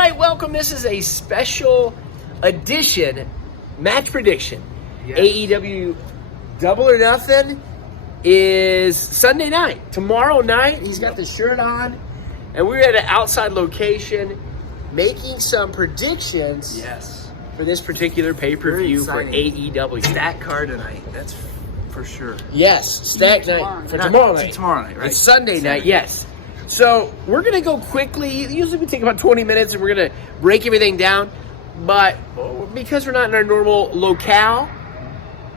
right, welcome. This is a special edition match prediction. Yes. AEW Double or Nothing is Sunday night. Tomorrow night, he's got the shirt on, and we're at an outside location making some predictions Yes. for this particular pay-per-view for AEW. Stat card tonight. That's for sure. Yes, stack night for tomorrow night. Tomorrow night, right? It's Sunday night, yes. So we're going to go quickly. Usually we take about 20 minutes and we're going to break everything down. But because we're not in our normal locale,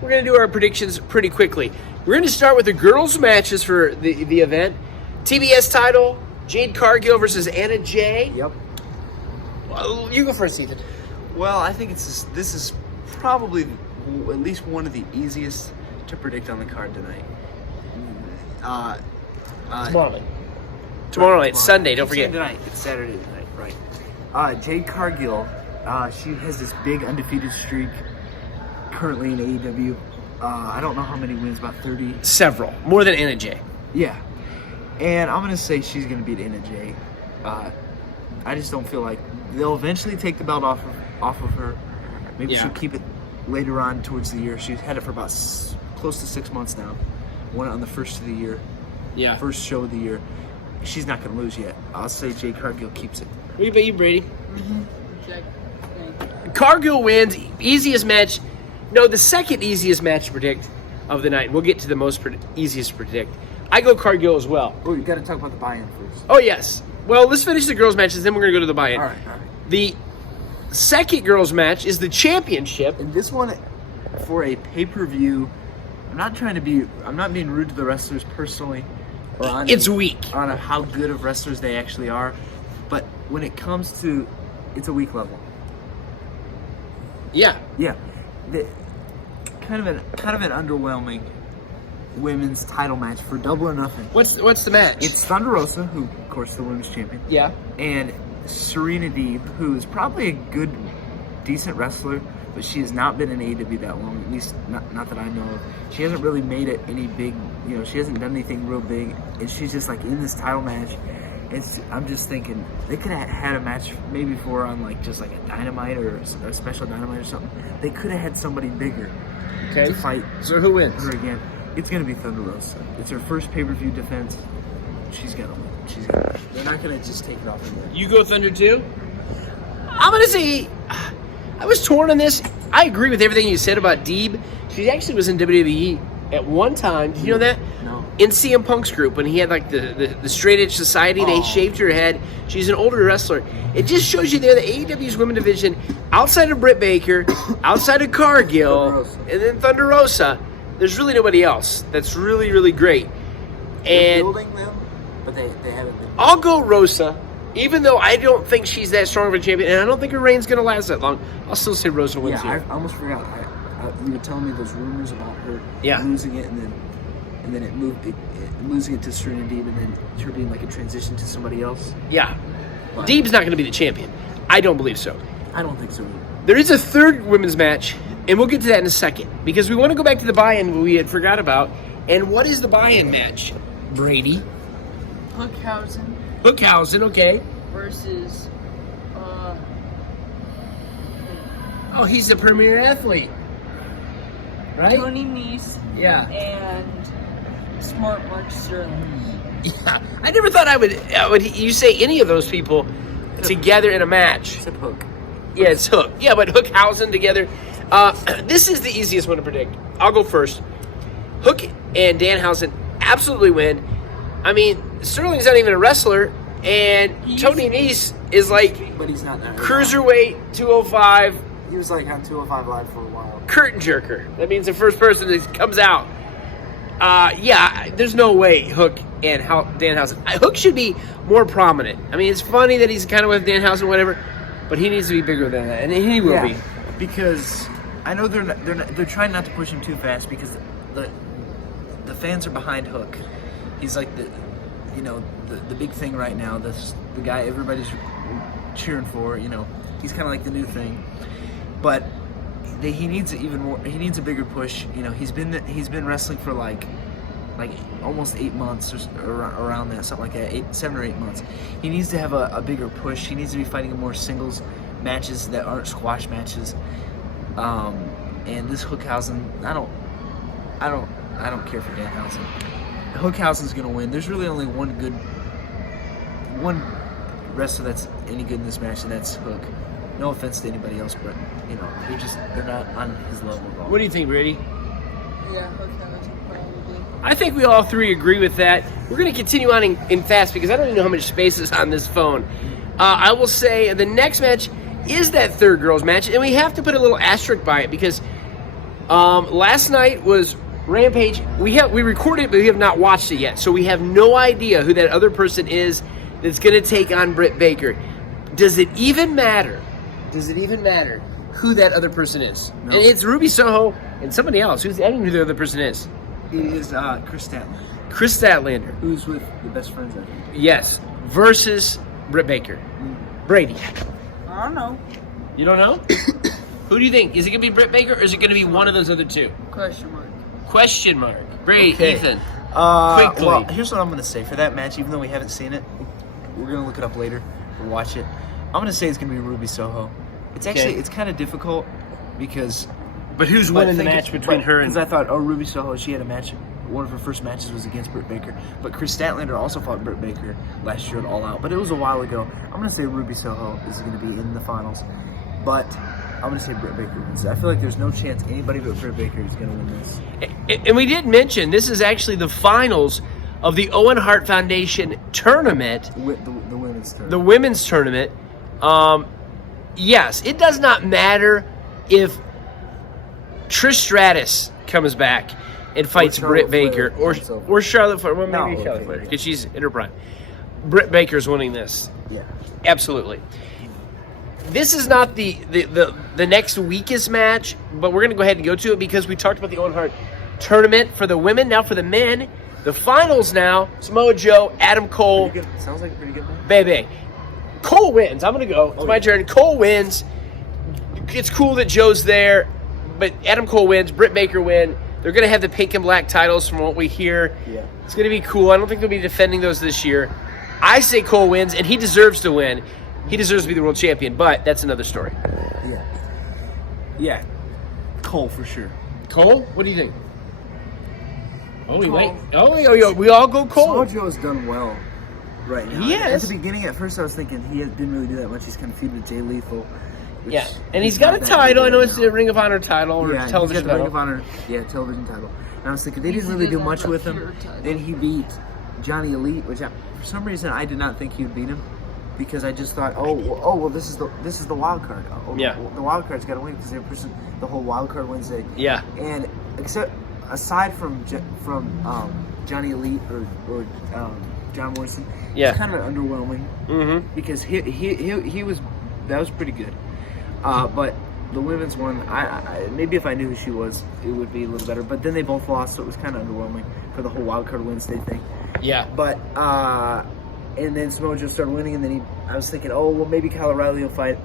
we're going to do our predictions pretty quickly. We're going to start with the girls' matches for the event. TBS title, Jade Cargill versus Anna Jay. Yep. Well, you go first, Ethan. Well, I think this is probably at least one of the easiest to predict on the card tonight. Tomorrow night, Sunday, don't forget. Tonight, it's Saturday tonight, right. Jade Cargill, she has this big undefeated streak currently in AEW. I don't know how many wins, about 30. Several. More than Anna Jay. Yeah. And I'm going to say she's going to beat Anna Jay. I just don't feel like they'll eventually take the belt off of her. Maybe she'll keep it later on towards the year. She's had it for about close to 6 months now. Won it on the first of the year. Yeah. First show of the year. She's not going to lose yet. I'll say Jade Cargill keeps it. What about you, Brady? Cargill wins. Easiest match. No, the second easiest match to predict of the night. We'll get to the most easiest to predict. I go Cargill as well. Oh, you got to talk about the buy-in first. Oh, yes. Well, let's finish the girls' matches, then we're going to go to the buy-in. All right. The second girls' match is the championship. And this one, for a pay-per-view, I'm not being rude to the wrestlers personally. Or It's weak. On how good of wrestlers they actually are. But when it comes to, it's a weak level. Yeah. Yeah. Kind of an underwhelming women's title match for Double or Nothing. What's the match? It's Thunder Rosa, who, of course, the women's champion. Yeah. And Serena Deeb, who is probably a good, decent wrestler, but she has not been in AEW that long, at least not that I know of. She hasn't really made it any big, she hasn't done anything real big, and she's just like in this title match. I'm just thinking they could have had a match maybe for on just like a Dynamite or a special Dynamite or something. They could have had somebody bigger to fight. So who wins? Her again. It's gonna be Thunder Rosa. It's her first pay-per-view defense. She's gonna win. They're not gonna just take it off of her. You go Thunder too? I'm going to say, I was torn on this. I agree with everything you said about Deeb. She actually was in WWE at one time. Did you know that? No. In CM Punk's group, when he had like the Straight Edge Society, they shaved her head. She's an older wrestler. It just shows you there that AEW's women division, outside of Britt Baker, outside of Cargill, and then Thunder Rosa, there's really nobody else that's really, really great. They're And building them, but they haven't been. I'll go Rosa, even though I don't think she's that strong of a champion, and I don't think her reign's going to last that long. I'll still say Rosa wins here. I almost forgot. You were telling me those rumors about her losing it, and then losing it to Serena Deeb, and then her being like a transition to somebody else. Yeah. But Deeb's not going to be the champion. I don't believe so. I don't think so either. There is a third women's match, and we'll get to that in a second, because we want to go back to the buy-in we had forgot about. And what is the buy-in match, Brady? Hookhausen, okay. Versus, Oh, he's the premier athlete, right? Tony Nese Yeah. and Smart Mark Sterling. Yeah. I never thought I would you say any of those people together in a match. Except Hook. Yeah, it's Hook. Yeah, but Hookhausen together. This is the easiest one to predict. I'll go first. Hook and Danhausen absolutely win. I mean, Sterling's not even a wrestler, and Tony Nese is like But he's not that. cruiserweight 205 He was like on 205 Live for a while. curtain jerker. That means the first person that comes out. There's no way Hook and Danhausen. Hook should be more prominent. I mean, it's funny that he's kind of with Danhausen, whatever, but he needs to be bigger than that, and he will be. Because I know they're trying not to push him too fast because the fans are behind Hook. He's like the big thing right now. The guy everybody's cheering for. He's kind of like the new thing, but he needs even more. He needs a bigger push. He's been wrestling for like like almost 8 months or around that, something like that, 7 or 8 months. He needs to have a bigger push. He needs to be fighting in more singles matches that aren't squash matches. And this Hookhausen, I don't care for Danhausen. Hookhausen's gonna win. There's really only one wrestler that's any good in this match, and that's Hook. No offense to anybody else, but they're not on his level at all. What do you think, Brady? Yeah, Hookhausen probably. I think we all three agree with that. We're going to continue on in fast because I don't even know how much space is on this phone. I will say the next match is that third girls match, and we have to put a little asterisk by it because last night was Rampage. We recorded it, but we have not watched it yet, so we have no idea who that other person is that's going to take on Britt Baker. Does it even matter? Does it even matter who that other person is? No. And it's Ruby Soho and somebody else. I don't even know who the other person is. It is Chris Statlander, Chris Statlander. who's with the best friends, I think. Yes. Versus Britt Baker. Brady. I don't know. You don't know? Who do you think? Is it going to be Britt Baker or is it going to be one of those other two? Question mark. Question mark. Brady, Okay. Ethan. Quickly. Well, here's what I'm going to say. For that match, even though we haven't seen it, we're going to look it up later or watch it. I'm going to say it's going to be Ruby Soho. It's actually, it's kind of difficult because... But who's winning the match between her and... Because I thought, Ruby Soho, she had a match. One of her first matches was against Britt Baker. But Chris Statlander also fought Britt Baker last year at All Out. But it was a while ago. I'm going to say Ruby Soho is going to be in the finals. But I'm going to say Britt Baker wins. I feel like there's no chance anybody but Britt Baker is going to win this. And we did mention, this is actually the finals of the Owen Hart Foundation tournament. The women's tournament. The women's tournament. Yes, it does not matter if Trish Stratus comes back and fights Britt Baker or Charlotte Flair. Well, maybe No, Charlotte Flair because she's in her prime. Britt Baker's winning this. Yeah. Absolutely. This is not the next weakest match, but we're going to go ahead and go to it because we talked about the Owen Hart tournament for the women. Now for the men, the finals now, Samoa Joe, Adam Cole. Sounds like a pretty good match. Baby. Cole wins. I'm going to go. It's my turn. Cole wins. It's cool that Joe's there, but Adam Cole wins. Britt Baker win. They're going to have the pink and black titles from what we hear. Yeah. It's going to be cool. I don't think they'll be defending those this year. I say Cole wins, and he deserves to win. He deserves to be the world champion, but that's another story. Yeah. Yeah. Cole for sure. Cole? What do you think? Oh, we Cole. wait. Oh, we all go Cole. Samoa Joe has done well right now. He has. At the beginning, at first I was thinking he didn't really do that much. He's kind of feuded with Jay Lethal. which Yeah, and he's is got not a that title. good I know right it's now. a Ring of Honor title or Yeah, television he's got the Ring title. of Honor, television title. And I was thinking they Easy didn't really do does much that, with but him. pure title. Then he beat Johnny Elite, which for some reason I did not think he would beat him, because I just thought, well, this is the wild card. Yeah. The wild card's got to win because they're pushing the whole wild card Wednesday. Yeah. And aside from Johnny Elite or John Morrison, Yeah. it's kind of underwhelming Mm-hmm. because he was pretty good. But the women's one, I maybe if I knew who she was, it would be a little better. But then they both lost, so it was kind of underwhelming for the whole wild card Wednesday thing. Yeah. But and then Samoa Joe started winning, and then I was thinking, well, maybe Kyle O'Reilly will fight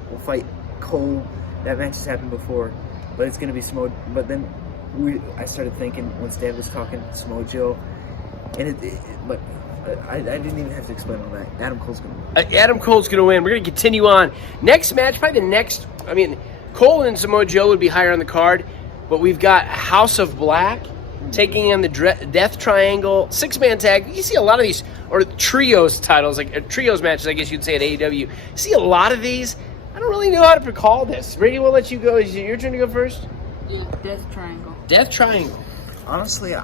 Cole. That match has happened before, but it's going to be Samoa. But then I started thinking once Dad was talking Samoa Joe, and but I didn't even have to explain all that. Adam Cole's going to win. Adam Cole's going to win. We're going to continue on. Next match, probably the next. I mean, Cole and Samoa Joe would be higher on the card, but we've got House of Black taking on the Death Triangle 6-man tag. You see a lot of these, or trios titles, like trios matches, I guess you'd say at AEW. You see a lot of these. I don't really know how to call this. Brady, we'll let you go. Is it your turn to go first? Yeah, Death Triangle. Death Triangle. Honestly,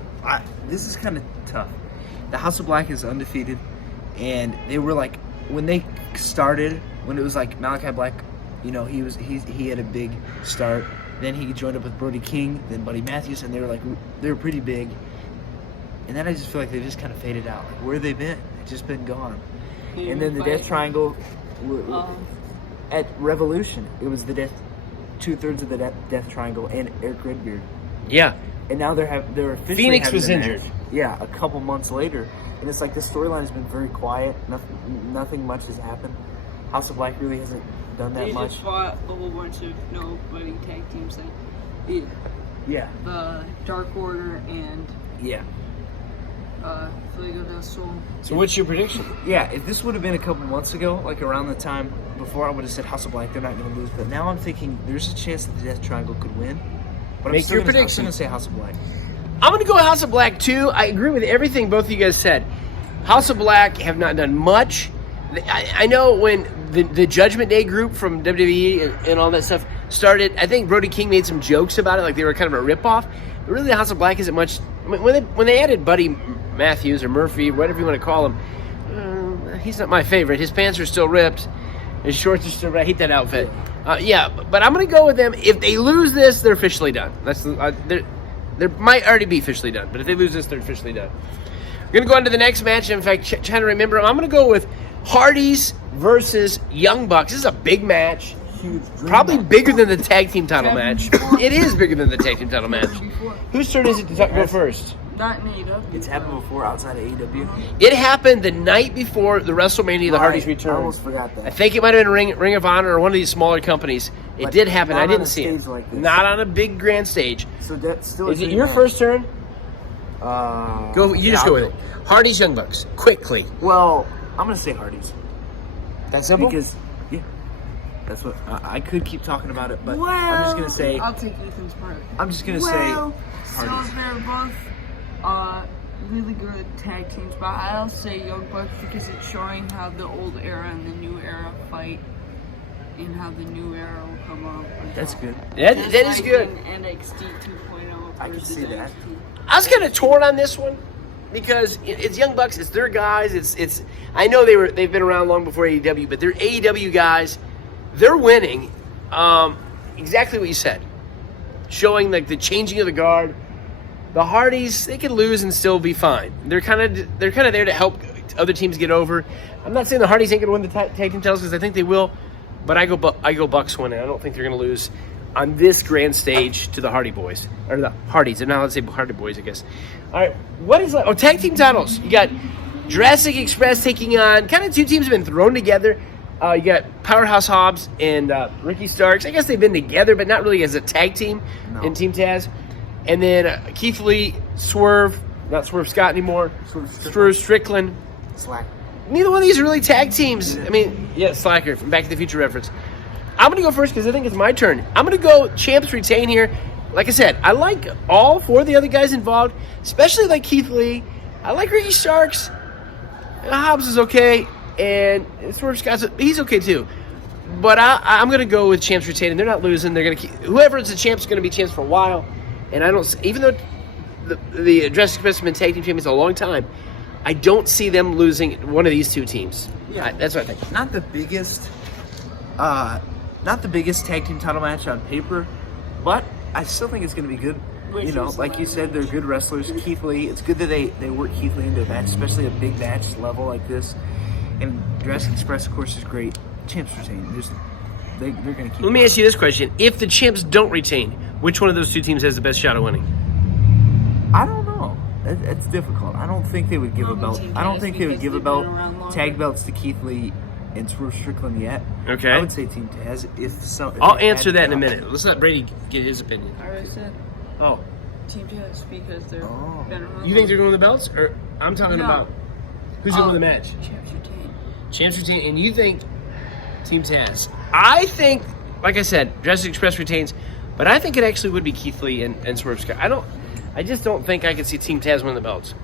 this is kind of tough. The House of Black is undefeated, and they were like, when they started, when it was like Malachi Black, he had a big start. Then he joined up with Brody King, then Buddy Matthews, and they were pretty big. And then I just feel like they just kind of faded out. Like, where have they been? They've just been gone. And then the Death Triangle at Revolution, it was the 2/3 of the Death Triangle and Eric Redbeard. Yeah. And now they're officially Phoenix having was the match. injured. Yeah, a couple months later, and it's like the storyline has been very quiet. Nothing much has happened. House of Black really hasn't done that They much. just fought a whole bunch of nobody tag teams like Yeah, the Dark Order and yeah. Fuego del Sol. So what's your prediction? Yeah, if this would have been a couple months ago, like around the time before, I would have said House of Black, they're not going to lose. But now I'm thinking there's a chance that the Death Triangle could win. But Make your I'm prediction. still going to say House of Black. I'm going to go House of Black too. I agree with everything both of you guys said. House of Black have not done much. I know when the Judgment Day group from WWE and all that stuff started, I think Brody King made some jokes about it, like they were kind of a ripoff. But really, the House of Black isn't much. I mean, when they added Buddy Matthews or Murphy, whatever you want to call him, he's not my favorite. His pants are still ripped. His shorts are still ripped. I hate that outfit. Yeah, but I'm going to go with them. If they lose this, they're officially done. They might already be officially done, but if they lose this, they're officially done. We're going to go on to the next match. In fact, trying to remember, I'm going to go with Hardys versus Young Bucks. This is a big match. Huge. Probably bigger than the tag team title match. It is bigger than the tag team title match. Whose turn is it to go first? Not in AEW. It's happened before outside of AEW. It happened the night before the WrestleMania, the Hardys I returned. almost forgot I that. think it might have been Ring of Honor or one of these smaller companies. It But did happen. not I on didn't a see it. stage like this. Not on a big grand stage. So that's still. Is it your first turn? Go. You just go with it. Hardys, Young Bucks, quickly. Well, I'm gonna say Hardys That simple? because that's what I could keep talking about it, but Well, I'm just gonna say. I'll take Ethan's part. I'm just gonna Well, say so Hardys. they're both really good tag teams, but I'll say Young Bucks because it's showing how the old era and the new era fight, and how the new era will come up. That's good. that is good. In NXT 2.0 I can versus see that. NXT. I was kind of torn on this one because it's Young Bucks. It's their guys. It's. I know they've been around long before AEW, but they're AEW guys. They're winning. Exactly what you said, showing like the changing of the guard. The Hardys, they can lose and still be fine. They're kind of there to help other teams get over. I'm not saying the Hardys ain't going to win the tag team titles because I think they will, but I go Bucks winning. I don't think they're going to lose on this grand stage to the Hardy Boys or the Hardys. And now let's say Hardy Boys, I guess. All right, what is like? Oh, tag team titles. You got Jurassic Express taking on kind of two teams have been thrown together. You got Powerhouse Hobbs and Ricky Starks. I guess they've been together, but not really as a tag team in Team Taz. And then Keith Lee, Swerve, not Swerve Scott anymore, Swerve Strickland. Slack. Neither one of these are really tag teams. I mean, yeah, Slacker from Back to the Future reference. I'm going to go first because I think it's my turn. I'm going to go champs retain here. Like I said, I like all four of the other guys involved, especially like Keith Lee. I like Ricky Starks. Hobbs is okay, and Swerve Scott, he's okay too. But I'm going to go with champs retaining. They're not losing. They're going to keep whoever's the champs is going to be champs for a while. And I don't, even though the Jurassic Express have been tag team champions a long time, I don't see them losing one of these two teams. Yeah. That's what I think. Not the biggest tag team title match on paper, but I still think it's going to be good. You know, like you said, they're good wrestlers. Keith Lee, it's good that they work Keith Lee into a match, especially a big match level like this. And Jurassic Express, of course, is great. Champs retain. They're going to keep. Let me ask you this question: if the champs don't retain, which one of those two teams has the best shot of winning? I don't know. It's difficult. I don't think they would give a belt. I don't think they would give a belt, tag belts to Keith Lee and Swerve Strickland yet. Okay. I would say Team Taz. If I'll they answer had that in a to. minute. Let's let Brady get his opinion. I already said Oh, Team Taz because they're Oh. been around. you think they're going to the belts, or I'm talking No. about who's going to win the match? Champs retain. Champs retain, and you think Team Taz? I think, like I said, Jurassic Express retains, but I think it actually would be Keith Lee and Swerve Scott. I just don't think I could see Team Taz win the belts.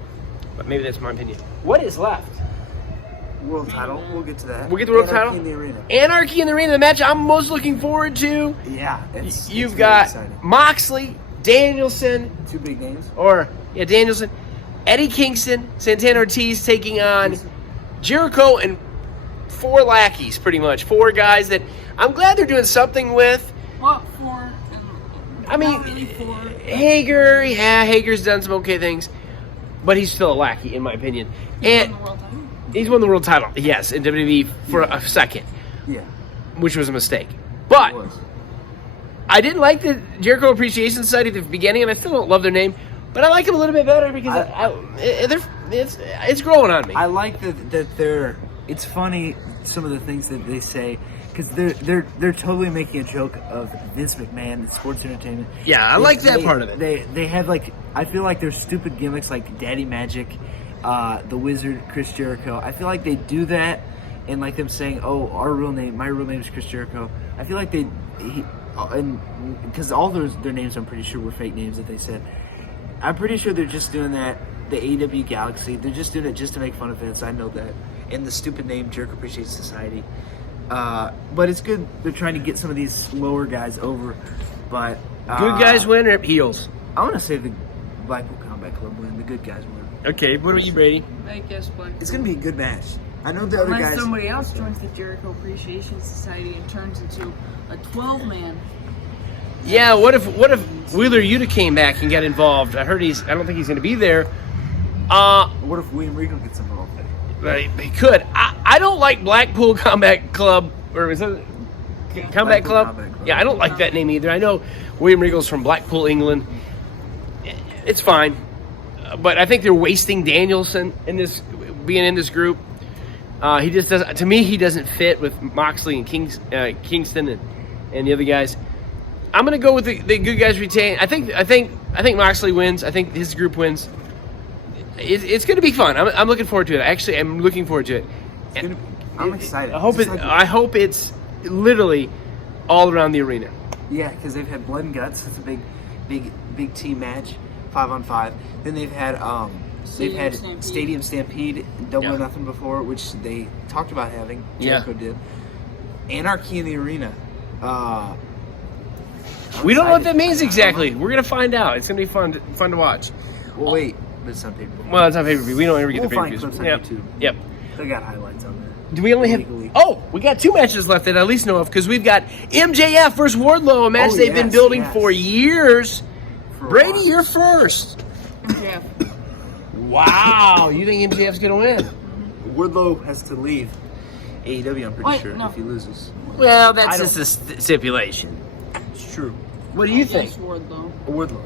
But maybe that's my opinion. What is left? World title. We'll get to that. We'll get the world Anarchy title. in the arena. Anarchy in the Arena, the match I'm most looking forward to. Yeah. You've very got exciting. Moxley, Danielson, Two big names. Danielson, Eddie Kingston, Santana Ortiz taking on Jericho and four lackeys, pretty much. Four guys that I'm glad they're doing something with. What for? I mean, Not really for. Hager, yeah, Hager's done some okay things, but he's still a lackey, in my opinion. And The world title. he's won the world title, yes, in WWE for a second, Yeah. which was a mistake. But It was. I didn't like the Jericho Appreciation Society at the beginning, and I still don't love their name, but I like them a little bit better because it's growing on me. I like that they're. It's funny some of the things that they say because they're totally making a joke of Vince McMahon, sports entertainment. Yeah, I like that part of it. They have like I feel like there's stupid gimmicks like Daddy Magic the Wizard, Chris Jericho. I feel like they do that, and like them saying, "Oh, my real name is Chris Jericho." I feel like because all their names, I'm pretty sure, were fake names that they said. I'm pretty sure they're just doing that. The AEW Galaxy, they're just doing it just to make fun of Vince. I know that, and the stupid name Jericho Appreciation Society. But it's good. They're trying to get some of these lower guys over. But Good guys win or heels? I want to say the Blackpool Combat Club win. The good guys win. Okay, what about you, Brady? I guess Black. It's gonna be a good match. I know the other Unless guys. somebody else joins the Jericho Appreciation Society and turns into a 12-man. Yeah, what if Wheeler Yuta came back and got involved? I don't think he's going to be there. What if William Regal gets involved? But he could. I don't like Blackpool Combat Club, or is that Combat Club? Combat Club. Yeah, I don't like that name either. I know William Regal's from Blackpool, England. It's fine, but I think they're wasting Danielson being in this group. He just doesn't. To me, he doesn't fit with Moxley and Kingston and the other guys. I'm gonna go with the good guys retain. I think Moxley wins. I think his group wins. It's gonna be fun. I'm looking forward to it. Actually, I'm looking forward to it. I'm excited. I hope it's literally all around the arena. Yeah, because they've had Blood and Guts. It's a big team match, 5-on-5. Then they've had Stadium Stampede, Double or Nothing before, which they talked about having. Jericho did. Anarchy in the Arena. We don't know what that means exactly. We're gonna find out. It's gonna be fun to watch. Well, wait, but it's on pay-per-view. Well, it's on pay-per-view. We don't ever get We'll the find pay-per-views. clips on YouTube. Yep. They got highlights on there. Do we only have? Legally. Oh, we got 2 matches left that I at least know of because we've got MJF versus Wardlow, a match they've been building for years. Brady, you're first. Yeah. Wow, you think MJF's gonna win? Wardlow has to leave AEW, I'm pretty sure, if he loses. Well, that's just a stipulation. It's true. What do you think? Yes, Wardlow. Wardlow.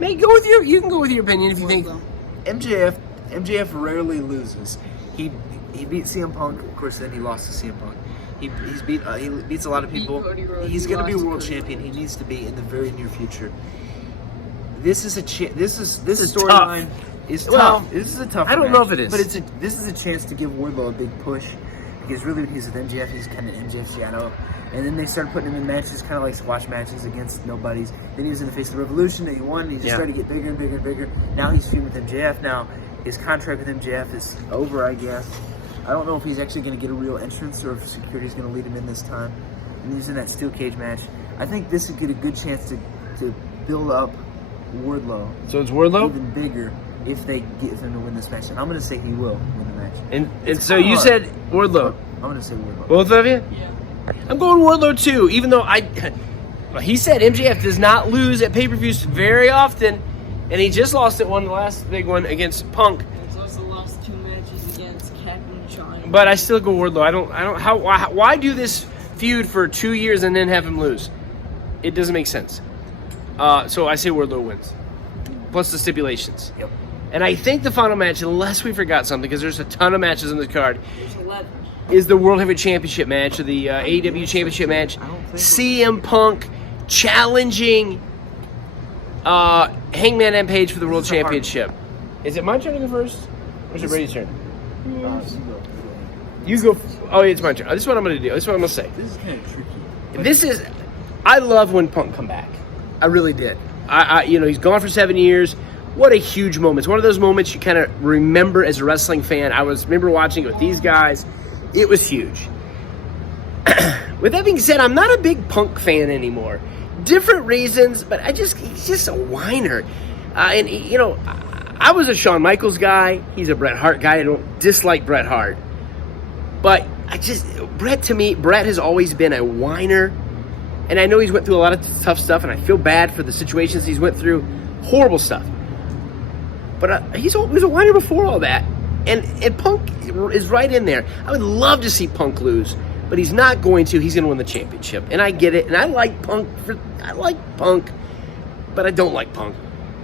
Mate, go with your. You can go with your opinion if you think. Wardlow. MJF rarely loses. He beat CM Punk, of course. Then he lost to CM Punk. He beats a lot of people. He's going to be a world champion. He needs to be in the very near future. This storyline is tough. Well, this is a tough. I don't know if it is, but this is a chance to give Wardlow a big push because really when he's with MJF, he's kind of MJF shadow. And then they started putting him in matches, kind of like squash matches against nobodies. Then he was in the face of the Revolution, and he won. And he just started to get bigger and bigger and bigger. Now he's feuding with MJF. Now his contract with MJF is over, I guess. I don't know if he's actually going to get a real entrance or if security's going to lead him in this time. And he's in that steel cage match. I think this would get a good chance to build up Wardlow. So it's Wardlow? Even bigger if they get him to win this match. And I'm going to say he will win the match. And so you said Wardlow. I'm going to say Wardlow. Both of you? Yeah. I'm going Wardlow too, even though he said MJF does not lose at pay-per-views very often, and he just lost at the last big one against Punk. He's also lost 2 matches against Captain China. But I still go Wardlow. Why do this feud for 2 years and then have him lose? It doesn't make sense. So I say Wardlow wins, plus the stipulations. Yep. And I think the final match, unless we forgot something, because there's a ton of matches on the card, There's 11. is the World Heavyweight Championship match, or the AEW Championship match. CM Punk challenging Hangman and Page for the World Championship. Is it my turn to go first? Or is it Brady's turn? You go. Oh, it's my turn. This is what I'm going to do. This is what I'm going to say. This is kind of tricky. I love when Punk come back. I really did. He's gone for 7 years. What a huge moment. It's one of those moments you kind of remember as a wrestling fan. Remember watching it with these guys. It was huge. With that being said, I'm not a big Punk fan anymore. Different reasons, but he's just a whiner. I was a Shawn Michaels guy. He's a Bret Hart guy. I don't dislike Bret Hart. But Bret has always been a whiner. And I know he's went through a lot of tough stuff, and I feel bad for the situations he's went through. Horrible stuff. But he was a whiner before all that. And Punk is right in there. I would love to see Punk lose, but he's not going to. He's going to win the championship. And I get it. And I like Punk, but I don't like Punk.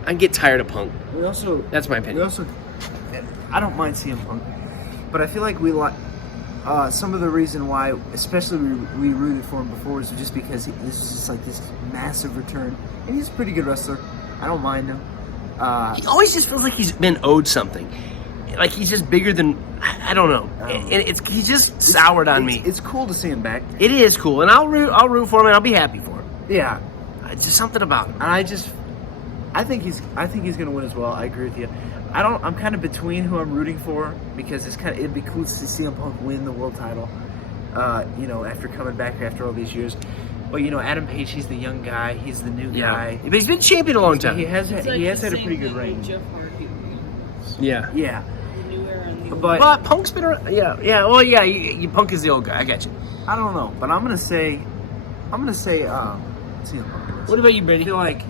I get tired of Punk. That's my opinion. I don't mind CM Punk, but I feel like we like some of the reason why, especially we rooted for him before, is just because this is just like this massive return, and he's a pretty good wrestler. I don't mind him. He always just feels like he's been owed something. like he's just bigger than I don't know. And he's just soured on me. It's cool to see him back. It is cool, and I'll root for him, and I'll be happy for him. Yeah, Just something about him. and I think he's gonna win as well. I agree with you. I'm kind of between who I'm rooting for because it'd be cool to see CM Punk win the world title. After coming back after all these years. But Adam Page, he's the young guy. He's the new guy. But he's been champion a long time. He has It's had the a pretty same good thing reign. with Jeff Hardy. Yeah. Yeah, The new era and the old but Punk's been around. Yeah. Well, yeah. Punk is the old guy. I got you. I don't know. But I'm gonna say CM Punk. What about you, I Brady? feel like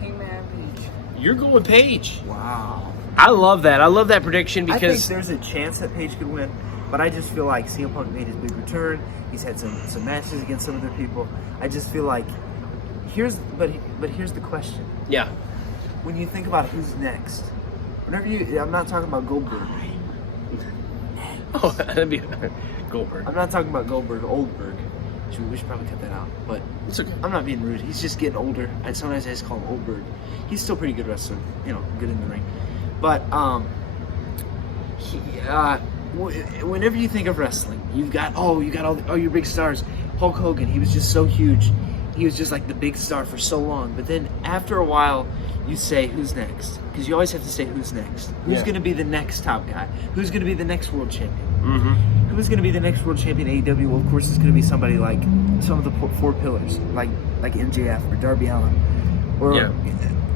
Hangman Page. You're going with Page. wow. I love that. I love that prediction I think because there's a chance that Page could win, but I just feel like CM Punk made his big return. He's had some matches against some other people. I just feel like here's the question. yeah. When you think about who's next, I'm not talking about Goldberg. Oh, that'd be Goldberg. I'm not talking about Oldberg. We should probably cut that out. But It's okay. I'm not being rude. He's just getting older. Sometimes I just call him Oldberg. He's still a pretty good wrestler. Good in the ring. But whenever you think of wrestling, you got all your big stars. Hulk Hogan, he was just so huge. He was just like the big star for so long. But then after a while, you say, who's next? Because you always have to say, who's next? Who's Yeah. going to be the next top guy? Who's going to be the next world champion? Mm-hmm. Who's going to be the next world champion in AEW? Well, of course, it's going to be somebody like some of the four pillars, like MJF or Darby Allin. Or Yeah.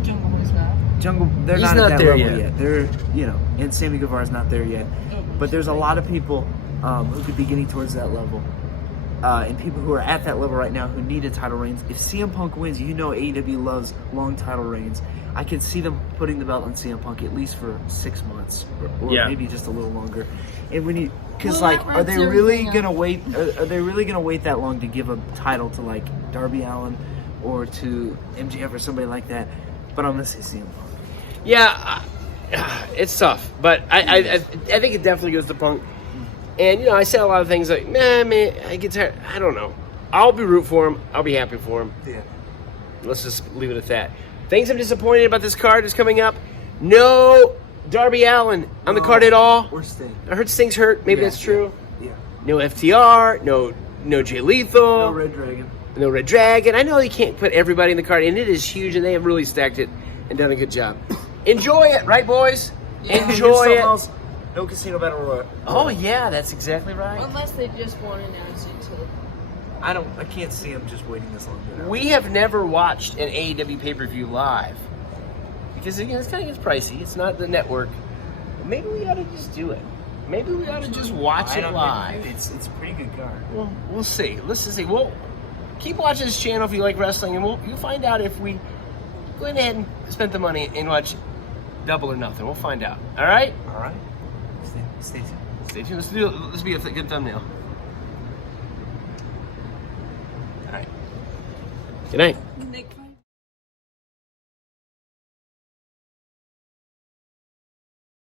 Jungle Boy's not. Jungle, they're He's not not at that there level yet. They're, and Sammy Guevara's not there yet. But there's a lot of people who could be getting towards that level. And people who are at that level right now who need a title reigns. If CM Punk wins, AEW loves long title reigns. I could see them putting the belt on CM Punk at least for 6 months, or Yeah. maybe just a little longer. And because Well, like, that are they wraps really everything gonna up. wait? Are they really gonna wait that long to give a title to like Darby Allin or to MJF or somebody like that? But I'm gonna say CM Punk. Yeah, it's tough, but I think it definitely goes to Punk. And I said a lot of things like, man, I get tired. I don't know. I'll be root for him. I'll be happy for him. Yeah. Let's just leave it at that. Things I'm disappointed about this card is coming up. No Darby Allin on the card at all. Or Sting. I heard Sting's hurt. Maybe Yeah, that's true. Yeah. No FTR. No Jay Lethal. No Red Dragon. No Red Dragon. I know you can't put everybody in the card, and it is huge, and they have really stacked it and done a good job. Enjoy it, right, boys? Yeah. Enjoy it. Else, no Casino Battle Royale. Oh yeah, that's exactly right. Unless they just want to announce it to I can't see him just waiting this long. We have never watched an AEW pay-per-view live because again, it's kind of gets pricey. It's not the network. Maybe we ought to just do it. Maybe we ought to just watch it live. It's a pretty good card. Well, we'll see. Let's just see. We'll keep watching this channel if you like wrestling, and you'll find out if we go ahead and spend the money and watch Double or Nothing. We'll find out. All right. All right. Stay tuned. Stay tuned. Let's be a good thumbnail. All right. Good night. Nick